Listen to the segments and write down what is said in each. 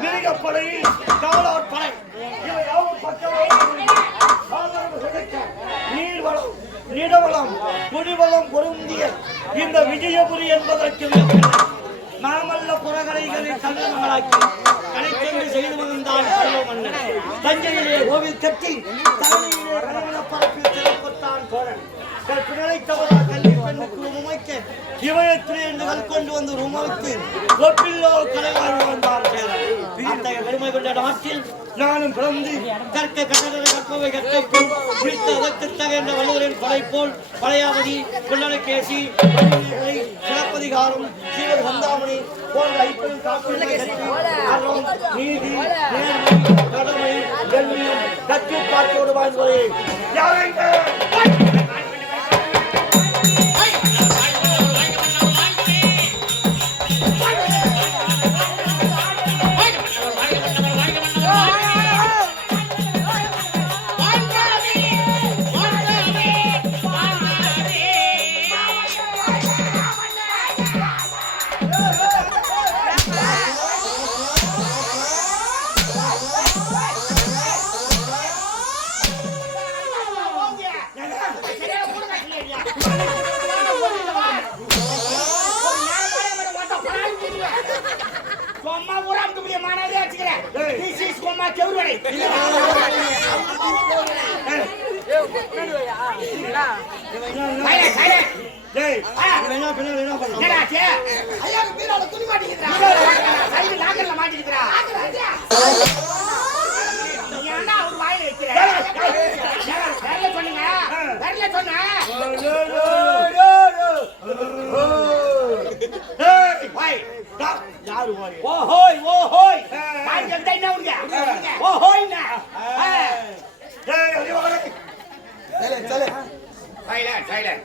மிருகப்படை காவலர் படை. இவை யாவும் பக்கவாக ஆதரவு கிடைக்க நீர்வளம் நிலவளம் குடிவளம் பொருந்திய இந்த விஜயபுரி என்பதற்கு மாமல்ல புறகலைகளில் தலைவர்களாக்கி கலைத்தொண்டு செய்து வந்தால் தஞ்சையிலே கோவில் கட்டி தலைமையிலே கலைவன பரப்பில் சிறப்புத்தான் சோழன் பிழைத்தவரா கல்வி பெண்ணுக்கு உமைக்க இவயத்திலே நகல் கொண்டு வந்து உமவுக்கு ஒப்பில்லோ கலைவாழ்வு வந்தார் அத்தகைய பெருமை கொண்ட நாட்டில் நானும் பிறந்து கற்க கட்டளை கற்பவை கற்கைக்கும் குறித்த அதற்கு தகுந்த வள்ளுவரின் கொலை போல் பழையாவதி புல்லரகேசி சிலப்பதிகாரம் சீவர் சந்தாமணி போன்ற ஐப்பது காப்பீடு நீதி நேர்மை கடமை எண்ணியும் கற்று பார்ப்போடு வாழ்வரே யாரெங்க என்ன பண்ணலாம் என்னடா ஆச்சு? ஐயா பீரோல துணி மாட்டிக்கிறா சைடு லாக்கர்ல மாட்டிக்கிறா ஏன்டா வாயில வைக்கிற? சொன்ன. யாரு என்ன உனக்கு சைலண்ட் சைலண்ட்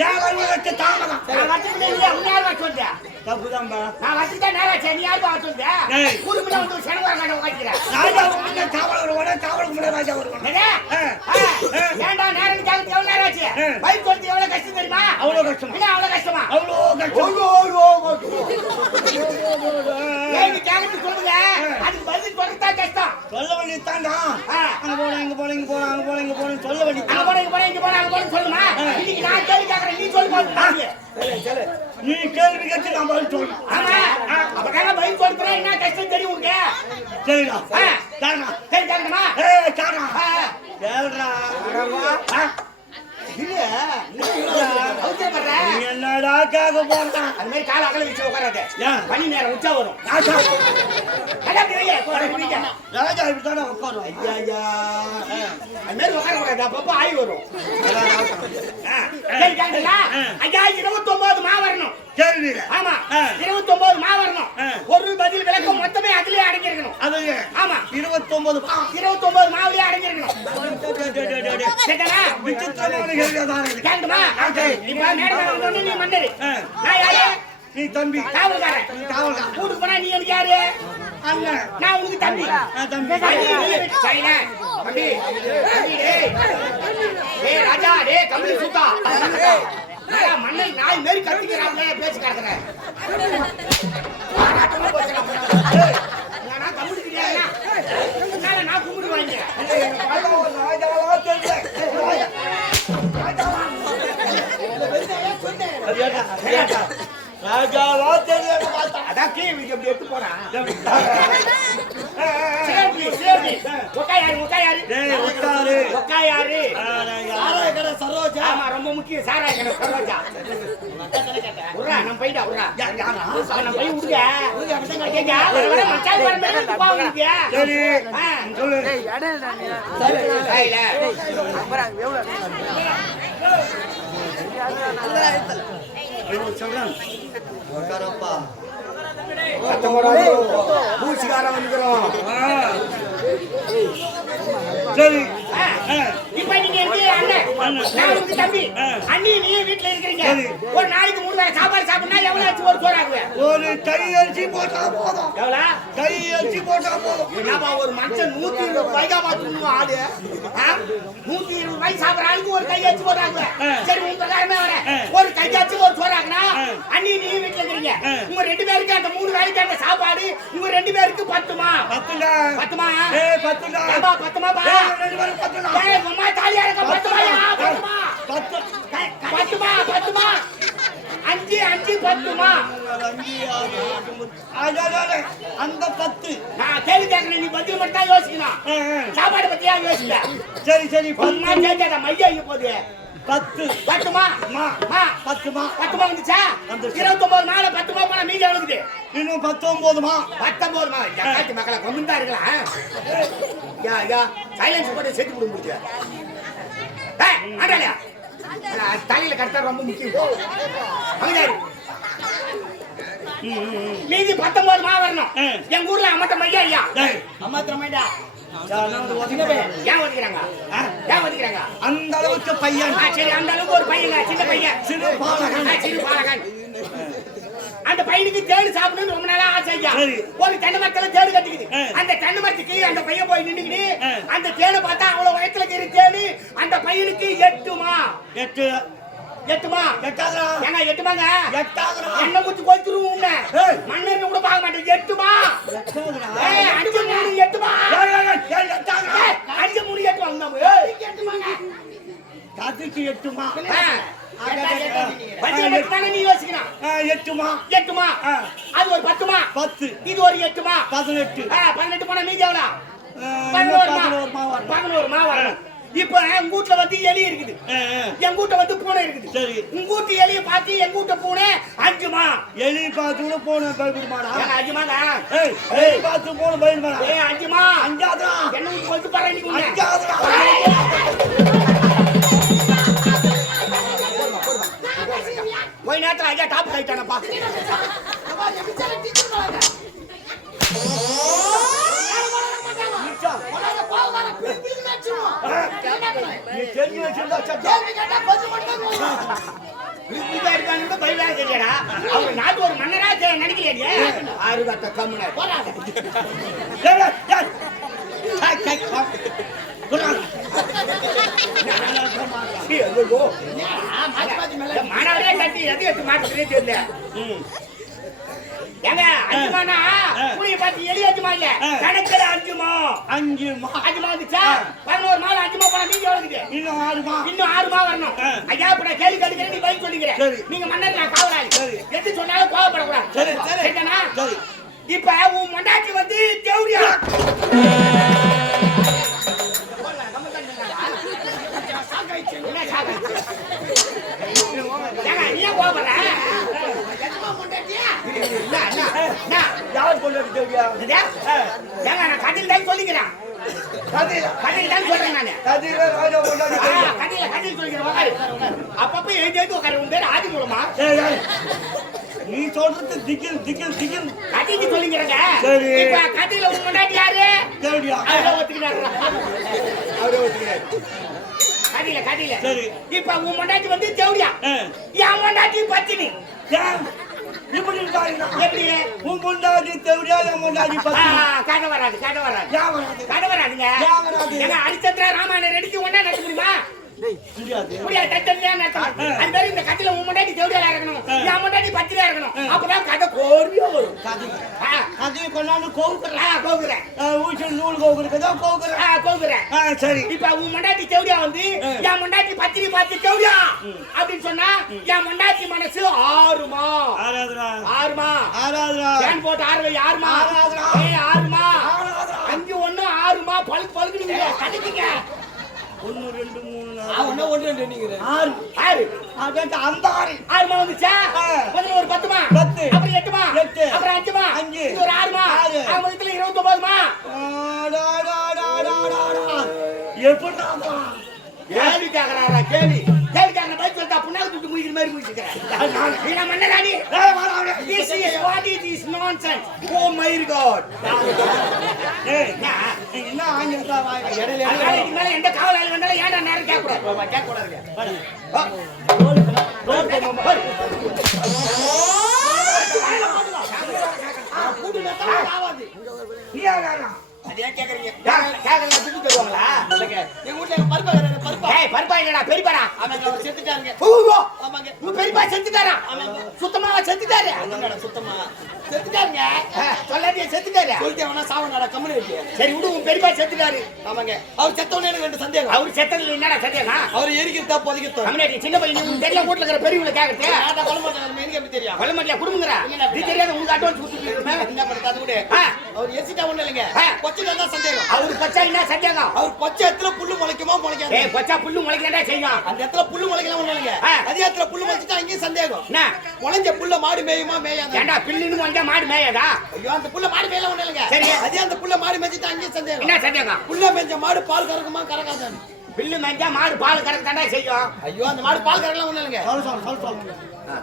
யார் வருவதற்கு தாமதம் நான் வச்சுக்கிட்டே இல்லையா யார் வர சொல்றா? தப்புதான்பா. நான் வச்சுக்கிட்டே நேரம் சரி யார் வந்து சனவார காட்ட உட்காந்துக்கிறேன் ராஜா உடனே காவல் வருவானே காவலுக்கு முன்னாடி ராஜா வருவானே. ஏண்டா நேரம் ஜாகிரதை எவ்வளவு நேரம் ஆச்சு. பைக் கொடுத்து எவ்வளவு கஷ்டம் தெரியுமா? அவ்வளோ கஷ்டமா. என்ன அவ்வளவு கஷ்டமா? அவ்வளோ கஷ்டம். ஏன் சொல்லுங்க. அதுக்கு பதில் சொல்றதா கஷ்டம். சொல்ல வேண்டியதாண்டா ஆ. அங்க போன இங்க அங்க போன இங்க போன சொல்ல அங்க வேண்டியது போன இங்க போன இங்க போன அங்க போன சொல்லுமா. இன்னைக்கு நான் கேள்வி நீ சொல்லு போது நீ கேள்வி கேட்டு நான் பதில் சொல்லு ஆமா. அப்பதான் பதில் சொல்றேன் என்ன கஷ்டம் தெரியும் உனக்கு? சரிடா. தானா சரி. ஏய் தானா ஆ. கேளுடா. இல்ல என்னடா கேட்க போறா அது மாதிரி கால அகல வச்சு உட்காராத? பனி நேரம் உச்சா வரும். ராஜா. ராஜா இப்படித்தானே உட்காரும் ஐயா ஐயா. அது மாதிரி உட்கார கூடாது. அப்பப்போ ஆய் வரும். ஆ. ஆ. சரி கேட்கல ஆ. ஐயா இருபத்தொன்பது மா வரணும் கேள்வி. ஆமா. ஆ. இருபத்தொன்பது மா வரணும். ஒரு பதில் விளக்கம் மொத்தமே அதுலயே அடங்கியிருக்கணும். அது ஆமா. மாவுலயே அடங்கியிருக்கணும். சரி. இப்ப மேடம் வந்தோடனே நீ மன்னரு. ஆ. நான் யாரு? நீ தம்பி. காவல்காரன். காவல்காரன். வீட்டுக்கு போனா நீ எனக்கு யாரு? அண்ணன் நான் உனக்கு தம்பி. ஆ, தம்பி. ராஜா. சூத்தா. மண்ணை நாய் மாரி கத்திக்கிறாங்க பேச்சு காட்டுற நான் கம்பளி கிடையாதுண்ணா என்னால நான் கும்பிடு வாங்க ராஜாவா தெரியல. அதான் கீழே எப்படி எடுத்து போறான் ரொம்ப முக்கியம் சாராய கடை சரோஜா. உர்ரா நம்ம போயிட்டா உர்ரா நம்ம போய் விடுங்க சொல்றேன். பூச்சிக்காரன் வந்துக்கிறோம். சரி. இப்ப நீங்க எனக்கு அண்ணன். நான் உங்க தம்பி. அண்ணி நீ வீட்டுல இருக்கிறீங்க சரி. ஒரு நாளைக்கு மூணு வேளை சாப்பாடு சாப்பிடணும் எவ்வளவு ஆச்சு ஒரு சோறாக்குவேன் ஒரு கை அரிசி போட்டா போதும். கை அரிசி போட்டா போதும். என்னப்பா ஒரு மனுஷன் நூத்தி இருபது ரூபாய்க்கா பார்த்துக்கணும் ஆளு? ஆ? நூத்தி இருபது ரூபாய் சாப்பிடுற ஆளுக்கு ஒரு கையாச்சு போறாங்க ஆ. சரி உங்க வரேன் ஆ. ஒரு கையாச்சு ஒரு சோறாக்குனா ஆ. அண்ணி நீ வீட்டுல இருக்கிறீங்க. ஆ. உங்க ரெண்டு பேருக்கு அந்த மூணு வேலைக்கு அந்த சாப்பாடு உங்க ரெண்டு பேருக்கு பத்துமா? பத்துடா. பத்துமா? ஏய், உங்க அம்மா தாலியா இருக்க பத்துமா? பத்து. பத்துமா பத்துமா? அஞ்சு அஞ்சு பத்துமா? அந்த பத்து. நான் கேள்வி கேட்கிறேன் நீ பதில் மட்டும் தான் யோசிக்கணும். சாப்பாடு பத்தியா யோசிக்க? சரி சரி பொம்மா பத்து. கேட்காத மையா இங்க போகுது? பத்து. பத்துமா? மா. பத்துமா? பத்துமா வந்துச்சா. இருபத்தொன்பது மாலை பத்துமா போனா மீதி எவ்வளவுக்குது? இன்னும் பத்தொன்பதுமா பத்தொன்பது மா காட்சி மக்களை கொண்டு இருக்கலாம். யா யா. சைலன்ஸ் போட்டு செத்து போட முடிச்சு ஏய் ஆண்டாளியா தலையில கரெக்டா ரொம்ப முக்கியம். மீதி பத்தொன்பது மா வரணும். எங்க ஊர்ல அம்மட்ட மையா ஐயா? ஆ? ஏன் ஒதுக்குறாங்க? அந்த அளவுக்கு பையன். சரி அந்த அளவுக்கு ஒரு பையன் சின்ன பையன். சிறு பாலகன். சிறு பாலகன். அந்த பையனுக்கு தேடு சாப்பிடணும்னு ரொம்ப நாளா ஆசை ஐயா. ஒரு தென்னை மரத்துல தேடு கட்டிக்குது. அந்த தென்னை மரத்துக்கு அந்த பையன் போய் நின்னுக்கிட்டு. அந்த தேனை பார்த்தா அவ்வளவு வயசுல இருக்கிற தேடு அந்த பையனுக்கு எட்டுமா? எட்டு. எட்டுமா? எட்டாதரா ஏங்க எட்டுமாங்க? எட்டாதரா என்ன குத்தி கொத்துருவோம் உன்னை ஏய். மண்ணு கூட பார்க்க மாட்டேன் எட்டுமா எட்டாதரா ஏய், அஞ்சு மூணு எட்டுமா ஏய், ஏய், ஏய், ஏய், எட்டாதரா ஏய், அஞ்சு மூணு எட்டு வந்தோம் ஏய் எட்டுமாங்க கதைக்கு எட்டுமா ஆ. பத்து எட்டு தானே நீ யோசிக்கணும் ஆ, எட்டுமா எட்டுமா ஆ. அது ஒரு பத்துமா பத்து இது ஒரு எட்டுமா பதினெட்டு ஆ, பதினெட்டு போனா மீதி எவ்வளோ பதினோரு மா மாவட்டம். பதினோரு மா வரும் இப்போ எங்க வீட்ல வந்து எலி இருக்குது. எங்க வீட்ல வந்து பூனை இருக்குது சரி உங்க வீட்டு எலியை பார்த்து எங்க வீட்டு பூனை அஞ்சுமா எலி பார்த்து கூட போன பயப்படுமாடா ஏய் எலி பார்த்து போன பயப்படுமாடா ஏ அஞ்சுமா அஞ்சாதரா என்ன வீட்டு வந்து பாரு நீ போய் நேரத்துல ஐயா டாப் ஆயிட்டானப்பா நாட்டு ஒரு மன்னரா தெ- ஆறு கட்ட மாணவரே கட்டி எது எடுத்து தெரியல ஏங்க புளிய பார்த்து எலி அஞ்சுமா இல்ல? ஆ. கணக்கில் அஞ்சுமா? அஞ்சு மா. அஞ்சுமா வந்துச்சா? பதினோரு மாதம் அஞ்சுமா போனா மீதி எவ்வளவுக்குது? இன்னும் ஆறு மா. இன்னும் ஆறு மா வரணும். ஐயா இப்ப நான் கேள்வி கேட்டுக்கிறேன் நீ பதில் சொல்லிக்கிற. சரி. நீங்க மன்னர் நான் காவலாளி. எது சொன்னாலும் கோவப்படக்கூடாது. சரி, சரி. சரிதானா? சரி. இப்ப உன் மண்டாச்சி வந்து தேவடியா என்ன சாகாச்சு? ஏங்க, நீ ஏன் கோவப்படுற? என்ன, என்ன, என்ன? யார் தெரியா இது? ஏங்க, நான் கதையில தான் சொல்லிக்கிறேன். கதையில தான் சொல்றேன் நானு. ராஜா கதையில, கதையில சொல்லிக்கிறேன், உக்காரு. அப்பப்ப எழுதி எழுதி உக்காரு. உன் பேரு ஆதி மூலமா? ஏய், ஏய். நீ சொல்றது திகில் திகில் திகில் கதைக்கு சொல்லிக்கிறேங்க. சரி. இப்ப கதையில உன் முன்னாடி யாரு? தேவடியா அவரே ஒத்துக்கிறாருடா. அவரே ஒத்துக்கிறாரு. கதையில, கதையில. சரி. இப்ப உன் முன்னாடி வந்து தேவடியா. ஆ. என் முன்னாடி பத்தினி. ஏன் இப்படி இருக்காங்க எப்படி? உன் ஆ, பத்தி கதை வராது, கதை வராது. கதை வராதுங்க. ஹரிச்சந்திரா ராமாயணம் ரெடிச்சு. அது மாதிரி இந்த கதையில உன் முன்னாடி தேவடியா இருக்கணும். என் முன்னாடி பத்திரியா இருக்கணும். அப்பதான் கதை வரும். கதையை கொண்டாந்து கோவுக்குறேன் ஆ, கோகுறேன். ஊசி நூல் கோவுக்குறதா கோவுக்குறேன் ஆ, கோகுறேன். ஆ சரி. இப்ப உன் முண்டாட்டி தேவடியா வந்து. என் முண்டாட்டி பத்திரி பார்த்து தேவடியா? அப்படின்னு சொன்னா என் முண்டாட்டி மனசு ஆறுமா? ஆறுமா? ஆராதரா ஃபேன் போட்டு ஆறு ஆறுமா? ஆறாதுடா. ஏய் ஆறுமா. அஞ்சு ஒண்ணு ஆறுமா? பழுக்கு பழுக்கு நீங்க கட்டிக்கீங்க ஒன்னு ரெண்டு மூணு நாலு. ஒண்ணு ரெண்டு நீங்க. ஆறு. ஆறு. அதான் அந்த ஆறு. ஆறுமா வந்துச்சா. முதல்ல ஒரு பத்துமா? பத்து. அப்புறம் எட்டுமா? எட்டு. அப்புறம் அஞ்சுமா? அஞ்சு. இது ஒரு ஆறுமா? ஆறு. ஆறு மொத்தத்துல இருபத்தி ஒன்பதுமா எப்படி கேள்வி கேக்குறாரா கேள்வி. கேள்வி கேக்குற பதில் சொல்லிட்டா புண்ணாக்கு தூக்கி முடிக்கிறேன் முடிக்கிற மாதிரி முடிச்சுக்கிறேன் நீ நான் மன்னராடி ஏய், வாடா அவனே. This is what it is nonsense. Oh my God. ஏய், நீ என்ன இடையில இதுக்கு மேல எந்த காவலாளி வந்தாலும் ஏன்டா நேரம். நீ யாரா? ஏன் கேக்குறீங்க கேட்கல துட்டு தருவாங்களா எங்க வீட்ல எங்க பருப்பா இருக்காரு, பருப்பா. ஏய் பருப்பா இல்லடா பெரியப்பாடா ஆமாங்க, அவர் ஆமாங்க. உங்க பெரியப்பா செத்துட்டாரா சுத்தமா செத்துட்டாரு என்னடா சுத்தமா? செத்துட்டாருங்க. சொல்லாதே செத்துட்டாரு சொல்லிட்டு அவனா சாவனாடா, கம்முனு இருக்கு. சரி விடு பெரியப்பா செத்துட்டாரு ஆமாங்க. அவர் செத்தவொடனே எனக்கு ரெண்டு சந்தேகம். அவரு செத்ததுல என்னடா சத்தியமா அவர் எரிக்கிறதா, புதைக்கிறதா? கம்யூனிட்டி சின்ன பையன் நீ தெரியல இருக்கிற பெரியவங்களை கேக்குறது நான் கொல்ல மாட்டேன், எனக்கு எப்படி தெரியும்? நீ தெரியாத உங்களுக்கு அட்வான்ஸ் என்ன பண்றது, அது விடு. அவர் எரிச்சிட்டா ஒண்ணும் இல்லைங்க. ஆ. கொச்சில தான் சந்தேகம். அவரு பச்சா என்ன சத்தியகம் அவர் பச்சை இடத்துல புல்லு முளைக்குமா, முளைக்காதா? ஏய் பச்சா புல்லு முளைக்கிறதா செய்யும் அந்த இடத்துல புல்லு முளைக்கலாம் ஒண்ணும் இல்லைங்க. அதே இடத்துல புல்லு முளைச்சிட்டா அங்கேயும் சந்தேகம். என்ன முளைஞ்ச புல்ல மாடு மேயுமா, மேயாதா? ஏண்டா பில்லுன்னு வந்தா மாடு மேயதா ஐயோ, அந்த புல்ல மாடு மேயலாம் ஒண்ணும் இல்லைங்க. சரி. அதே அந்த புல்ல மாடு மேய்ச்சிட்டா அங்கேயும் சந்தேகம். என்ன சத்தியகம் புல்ல மேய்ச்ச மாடு பால் கறக்குமா, கறக்காதான்னு. பில்லு மேஞ்சா மாடு பால் கறக்கு தாண்டா செய்யும் ஐயோ அந்த மாடு பால் கறக்கலாம் ஒண்ணும் இல்லைங்க சொல், சொல், சொல், சொல்.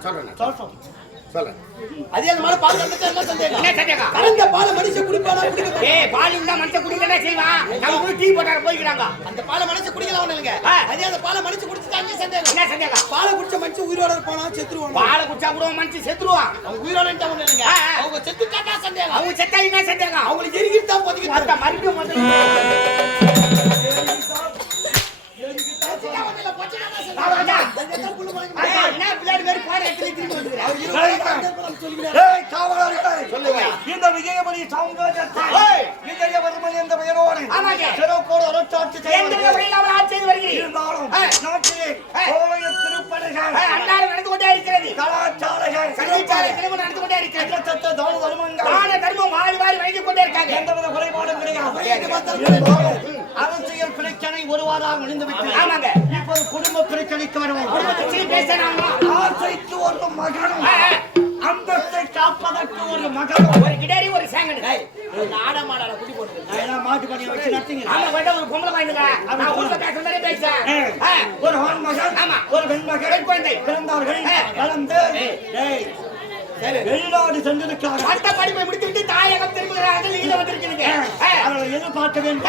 சொல்றேன் சொல், சொல். சொல்றேன் அதே மாடு பால் என்ன சந்தேகம்? என்ன கறந்த பாலை மனுஷன் குடிப்பானா குடிக்க ஏய் பால் இருந்தா மனுஷன் குடிக்கதான் செய்வான். நம்ம கூட டீ போட்டாரு போய்க்கிறாங்க. அந்த பாலை மனுஷன் குடிக்கலாம் ஆ. அதே அந்த பாலை மனுஷன் குடிச்சிட்டா சந்தேகம்? என்ன சத்தியகம் பாலை குடிச்ச மனுஷன் உயிரோட இருப்பானா செத்துருவானா? பாலை குடிச்சா கூட மனுஷன் செத்துருவான். அவங்க உயிரோட இருந்தா இல்லைங்க. அவங்க செத்துட்டா தான் சந்தேகம்? அவங்க செத்தா என்ன அவங்க அவங்களுக்கு எரிக்கிட்டு தான் பொதிக்கிட்டு மத்த மறுபடியும் இந்த விஜயமணி சாம்ராஜ்யத்தை ஏய். விஜயவர்மன் என்ற பெயரோடு சிறப்போடு அரசாட்சி செய்து இருந்தாலும் நாட்டிலே கோவைய திருப்பணிகள் நடந்து கொண்டே இருக்கிறது கலாச்சாரங்கள் நடந்து கொண்டே இருக்கிறது தான தர்மங்கள் தான தர்மம் கொண்டே இருக்காங்க எந்தவித குறைபாடும் கிடையாது அரசியல் பிரச்சனை ஒருவாறாக முடிந்துவிட்டது ஆமாங்க. இப்போது குடும்ப பிரச்சனைக்கு வருவோம் ஆசைக்கு ஒரு மகனும். அந்தத்தை காப்பதற்கு ஒரு மகனும் ஒரு கிடாரி ஒரு சேங்கன் ஆட மாடாட குடி போட்டு நான் என்ன மாட்டு பண்ணியை வச்சு நடத்தீங்க ஆமா வேண்டாம் ஒரு பொம்பளை வாங்கிடுங்க நான் ஊர்ல பேசுற மாதிரி பேசுறேன் ஆ. ஒரு ஆண் மகன் ஆமா. ஒரு பெண் மகன் குழந்தை. பிறந்தார்கள் ஆ. வளர்ந்து வெளிநாடு சென்றிருக்கிறார்கள் பட்ட படிப்பை முடித்து விட்டு தாயகம் திரும்புகிறார்கள் நீங்க வந்திருக்கீங்க அவர்களை எதிர்பார்க்க வேண்டும்.